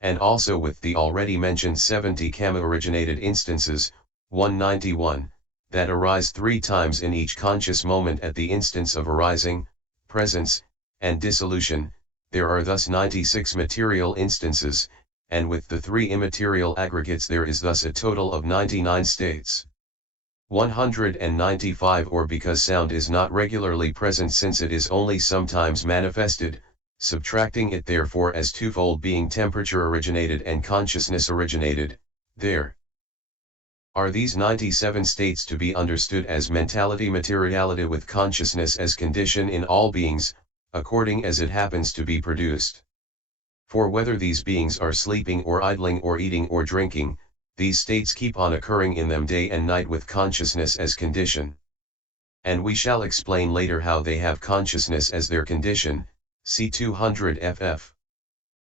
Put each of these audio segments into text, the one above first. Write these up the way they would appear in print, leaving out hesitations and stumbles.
and also with the already mentioned 70 kamma-originated instances, 191, that arise 3 times in each conscious moment at the instance of arising, presence, and dissolution. There are thus 96 material instances, and with the 3 immaterial aggregates there is thus a total of 99 states. 195 or because sound is not regularly present since it is only sometimes manifested, subtracting it therefore as twofold being temperature-originated and consciousness-originated, there are these 97 states to be understood as mentality-materiality with consciousness as condition in all beings, according as it happens to be produced. For whether these beings are sleeping or idling or eating or drinking, these states keep on occurring in them day and night with consciousness as condition. And we shall explain later how they have consciousness as their condition, see 200 ff.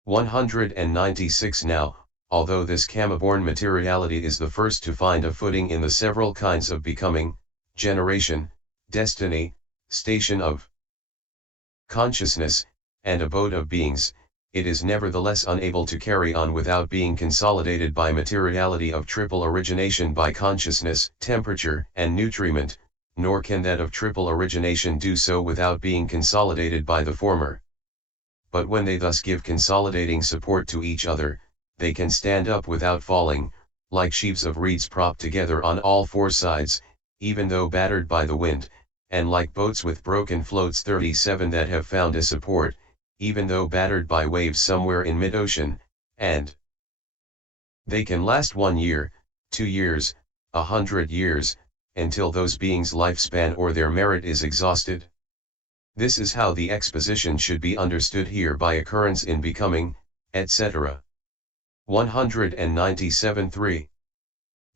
196 Now, although this kamma-born materiality is the first to find a footing in the several kinds of becoming, generation, destiny, station of consciousness, and abode of beings, it is nevertheless unable to carry on without being consolidated by materiality of triple origination by consciousness, temperature, and nutriment, nor can that of triple origination do so without being consolidated by the former. But when they thus give consolidating support to each other, they can stand up without falling, like sheaves of reeds propped together on all 4 sides, even though battered by the wind, and like boats with broken floats 37 that have found a support, even though battered by waves somewhere in mid-ocean, and they can last 1 year, 2 years, 100 years, until those beings' lifespan or their merit is exhausted. This is how the exposition should be understood here by occurrence in becoming, etc. 197 3.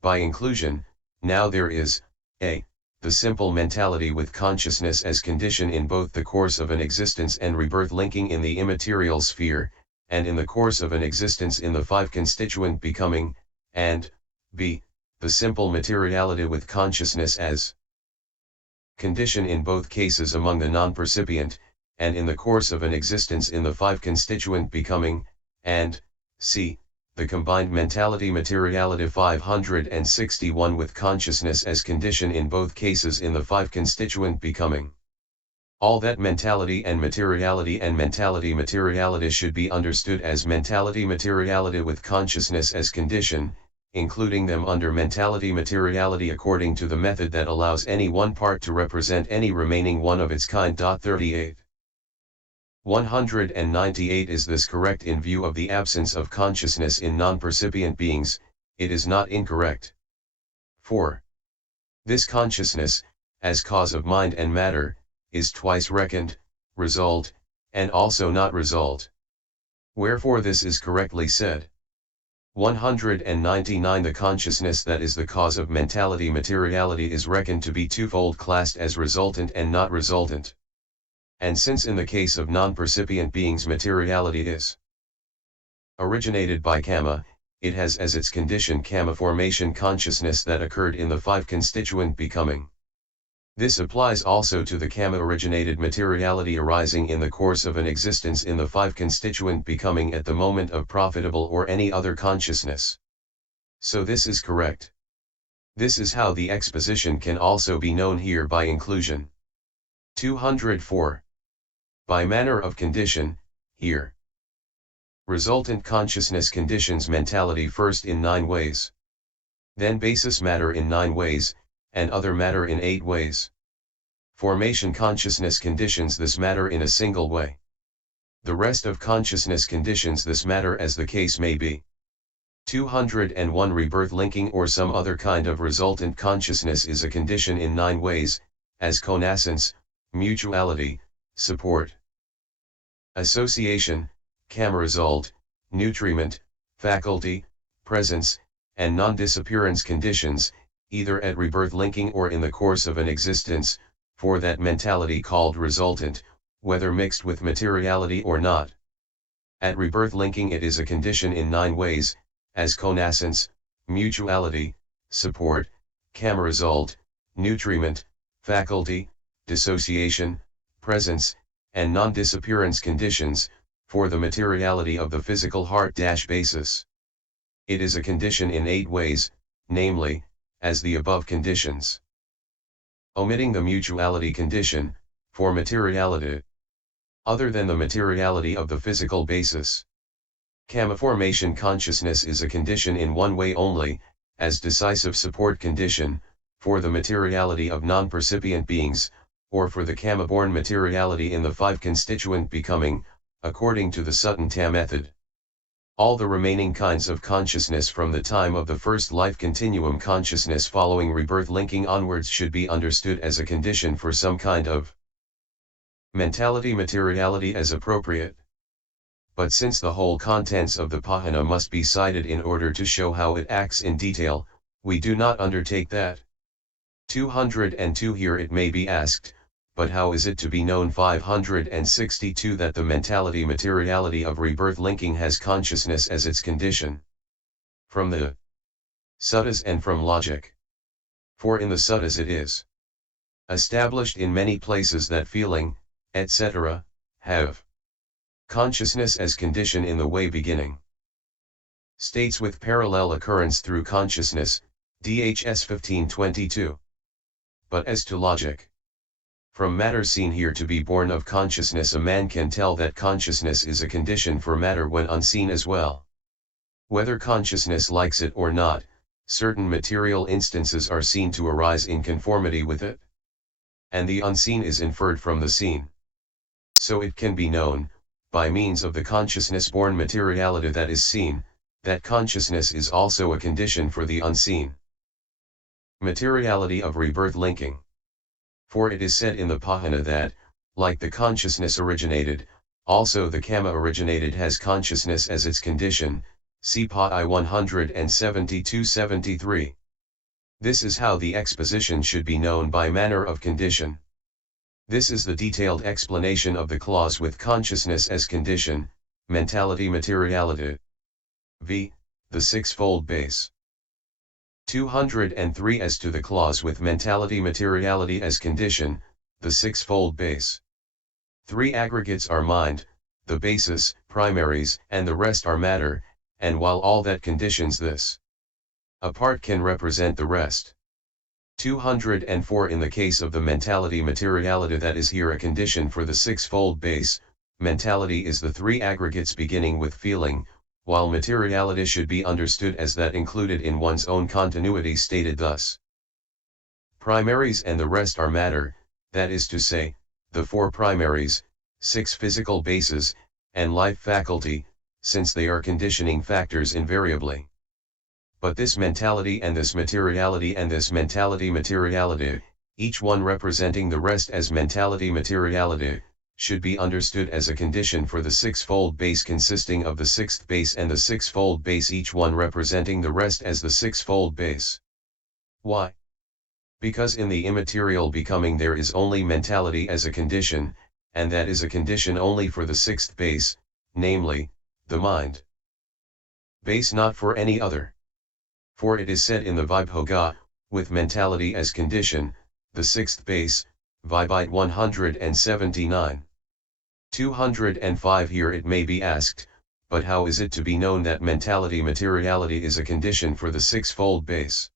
By inclusion, now there is, a. the simple mentality with consciousness as condition in both the course of an existence and rebirth linking in the immaterial sphere, and in the course of an existence in the 5 constituent becoming, and, b. the simple materiality with consciousness as condition in both cases among the non-percipient, and in the course of an existence in the 5 constituent becoming, and, c. the combined mentality-materiality 561 with consciousness as condition in both cases in the 5 constituent becoming. All that mentality and mentality-materiality should be understood as mentality-materiality with consciousness as condition, including them under mentality-materiality according to the method that allows any one part to represent any remaining one of its kind. 38. 198 Is this correct in view of the absence of consciousness in non-percipient beings? It is not incorrect. 4. This consciousness, as cause of mind and matter, is twice reckoned, result, and also not result. Wherefore this is correctly said. 199 The consciousness that is the cause of mentality-materiality is reckoned to be twofold, classed as resultant and not resultant. And since in the case of non-percipient beings materiality is originated by kamma, it has as its condition kamma formation consciousness that occurred in the 5 constituent becoming. This applies also to the kamma-originated materiality arising in the course of an existence in the 5 constituent becoming at the moment of profitable or any other consciousness. So this is correct. This is how the exposition can also be known here by inclusion. 204. By manner of condition, here. Resultant consciousness conditions mentality first in 9 ways. Then basis matter in 9 ways, and other matter in 8 ways. Formation consciousness conditions this matter in a single way. The rest of consciousness conditions this matter as the case may be. 201 Rebirth linking or some other kind of resultant consciousness is a condition in 9 ways, as connaissance, mutuality, support, association, kamma-result, nutriment, faculty, presence, and non-disappearance conditions, either at rebirth linking or in the course of an existence, for that mentality called resultant, whether mixed with materiality or not. At rebirth linking it is a condition in 9 ways, as connaissance, mutuality, support, kamma-result, nutriment, faculty, dissociation, presence, and non-disappearance conditions, for the materiality of the physical heart-basis. It is a condition in 8 ways, namely, as the above conditions. Omitting the mutuality condition, for materiality. Other than the materiality of the physical basis. Kamma-formation consciousness is a condition in one way only, as decisive support condition, for the materiality of non-percipient beings, or for the kamma-born materiality in the 5 constituent becoming, according to the Sutta method. All the remaining kinds of consciousness from the time of the first life continuum consciousness following rebirth linking onwards should be understood as a condition for some kind of mentality-materiality as appropriate. But since the whole contents of the Pahana must be cited in order to show how it acts in detail, we do not undertake that. 202 Here it may be asked, but how is it to be known 562 that the mentality-materiality of rebirth linking has consciousness as its condition? From the suttas and from logic. For in the suttas it is established in many places that feeling, etc., have consciousness as condition in the way beginning. States with parallel occurrence through consciousness, DHS 1522. But as to logic, from matter seen here to be born of consciousness, a man can tell that consciousness is a condition for matter when unseen as well. Whether consciousness likes it or not, certain material instances are seen to arise in conformity with it. And the unseen is inferred from the seen. So it can be known, by means of the consciousness-born materiality that is seen, that consciousness is also a condition for the unseen. Materiality of rebirth linking. For it is said in the Pahana that, like the consciousness-originated, also the kamma-originated has consciousness as its condition, see Pa I 172-73. This is how the exposition should be known by manner of condition. This is the detailed explanation of the clause with consciousness as condition, mentality-materiality. V. The sixfold base. 203 As to the clause with mentality-materiality as condition, the sixfold base. 3 aggregates are mind, the basis, primaries, and the rest are matter, and while all that conditions this a part can represent the rest. 204 In the case of the mentality-materiality that is here a condition for the sixfold base, mentality is the 3 aggregates beginning with feeling, while materiality should be understood as that included in one's own continuity stated thus. Primaries and the rest are matter, that is to say, the 4 primaries, 6 physical bases, and life faculty, since they are conditioning factors invariably. But this mentality and this materiality and this mentality-materiality, each one representing the rest as mentality-materiality, should be understood as a condition for the sixfold base consisting of the 6th base and the sixfold base, each one representing the rest as the sixfold base. Why? Because in the immaterial becoming there is only mentality as a condition, and that is a condition only for the 6th base, namely, the mind base, not for any other. For it is said in the Vibhoga, with mentality as condition, the 6th base, Vibhite 179. 205 Here it may be asked, but how is it to be known that mentality-materiality is a condition for the sixfold base?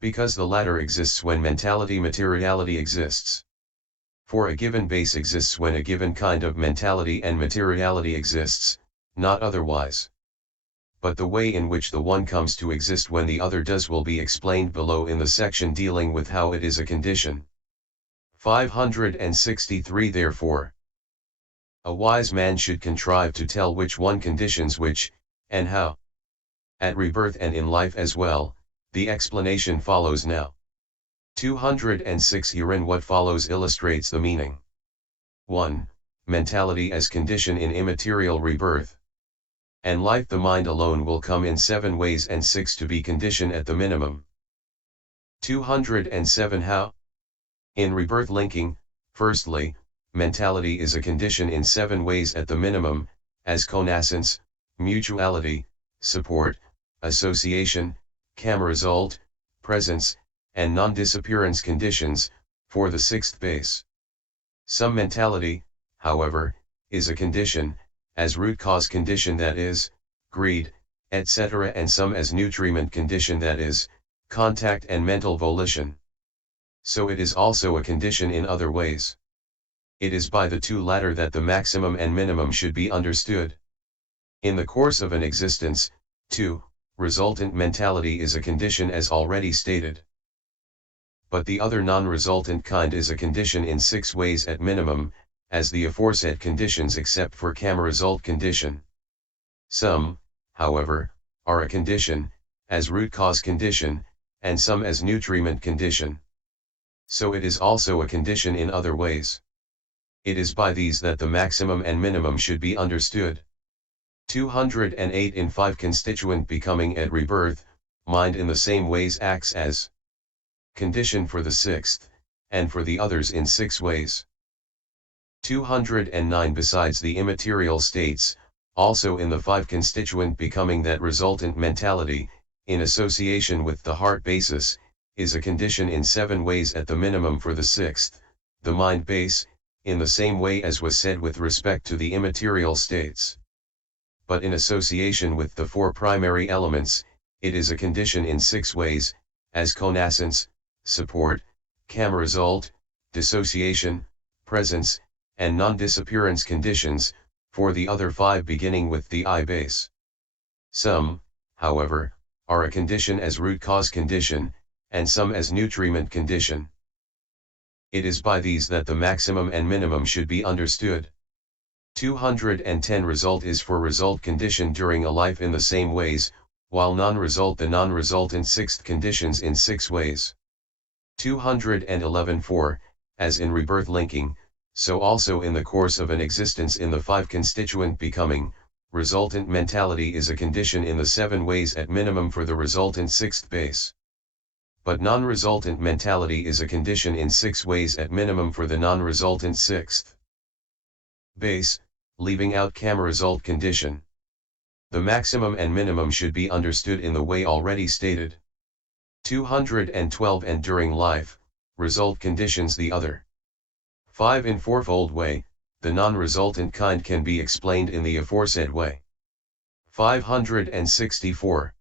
Because the latter exists when mentality-materiality exists. For a given base exists when a given kind of mentality and materiality exists, not otherwise. But the way in which the one comes to exist when the other does will be explained below in the section dealing with how it is a condition. 563 Therefore, a wise man should contrive to tell which one conditions which, and how. At rebirth and in life as well, the explanation follows now. 206 Herein what follows illustrates the meaning. 1. Mentality as condition in immaterial rebirth and life. The mind alone will come in 7 ways and 6 to be condition at the minimum. 207 How? In rebirth linking, firstly, mentality is a condition in 7 ways at the minimum, as connaissance, mutuality, support, association, kamma-result, presence, and non-disappearance conditions, for the 6th base. Some mentality, however, is a condition, as root cause condition, that is, greed, etc., and some as nutriment condition, that is, contact and mental volition. So it is also a condition in other ways. It is by the two latter that the maximum and minimum should be understood. In the course of an existence, 2. Resultant mentality is a condition as already stated. But the other non-resultant kind is a condition in 6 ways at minimum, as the aforesaid conditions except for kamma-result condition. Some, however, are a condition, as root cause condition, and some as nutriment condition. So it is also a condition in other ways. It is by these that the maximum and minimum should be understood. 208 In 5 constituent becoming at rebirth, mind in the same ways acts as condition for the 6th, and for the others in 6 ways. 209 Besides the immaterial states, also in the 5 constituent becoming that resultant mentality, in association with the heart basis, is a condition in 7 ways at the minimum for the 6th, the mind base, in the same way as was said with respect to the immaterial states. But in association with the 4 primary elements, it is a condition in 6 ways, as connaissance, support, kamma-result, dissociation, presence, and non-disappearance conditions, for the other 5 beginning with the I base. Some, however, are a condition as root cause condition, and some as nutriment condition. It is by these that the maximum and minimum should be understood. 210 Result is for result condition during a life in the same ways, while non-result the non-resultant 6th conditions in 6 ways. 211 For, as in rebirth linking, so also in the course of an existence in the 5 constituent becoming, resultant mentality is a condition in the 7 ways at minimum for the resultant 6th base. But non-resultant mentality is a condition in 6 ways at minimum for the non-resultant 6th base, leaving out kamma-result condition. The maximum and minimum should be understood in the way already stated. 212 And during life, result conditions the other 5 in 4-fold way, the non-resultant kind can be explained in the aforesaid way. 564.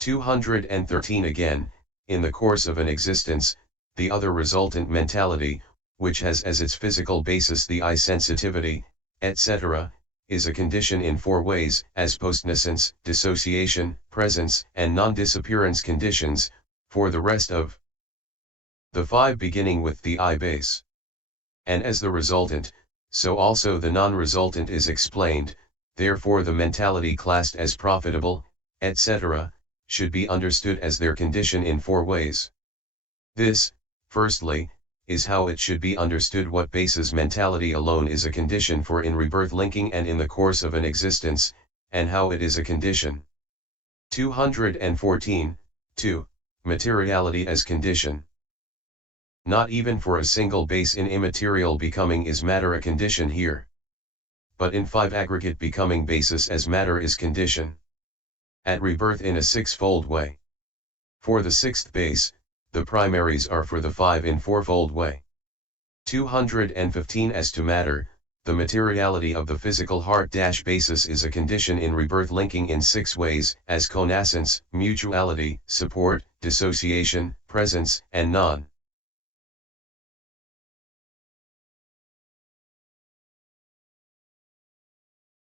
213 Again, in the course of an existence, the other resultant mentality, which has as its physical basis the eye sensitivity, etc., is a condition in 4 ways, as postnascence, dissociation, presence, and non-disappearance conditions, for the rest of the 5 beginning with the I base. And as the resultant, so also the non-resultant is explained, therefore the mentality classed as profitable, etc., should be understood as their condition in 4 ways. This, firstly, is how it should be understood what basis mentality alone is a condition for in rebirth linking and in the course of an existence, and how it is a condition. 214. 2. Materiality as condition. Not even for a single base in immaterial becoming is matter a condition here. But in 5 aggregate becoming basis as matter is condition. At rebirth in a 6-fold way. For the 6th base, the primaries are for the 5 in 4-fold way. 215 As to matter, the materiality of the physical heart basis is a condition in rebirth linking in 6 ways, as connaissance, mutuality, support, dissociation, presence, and non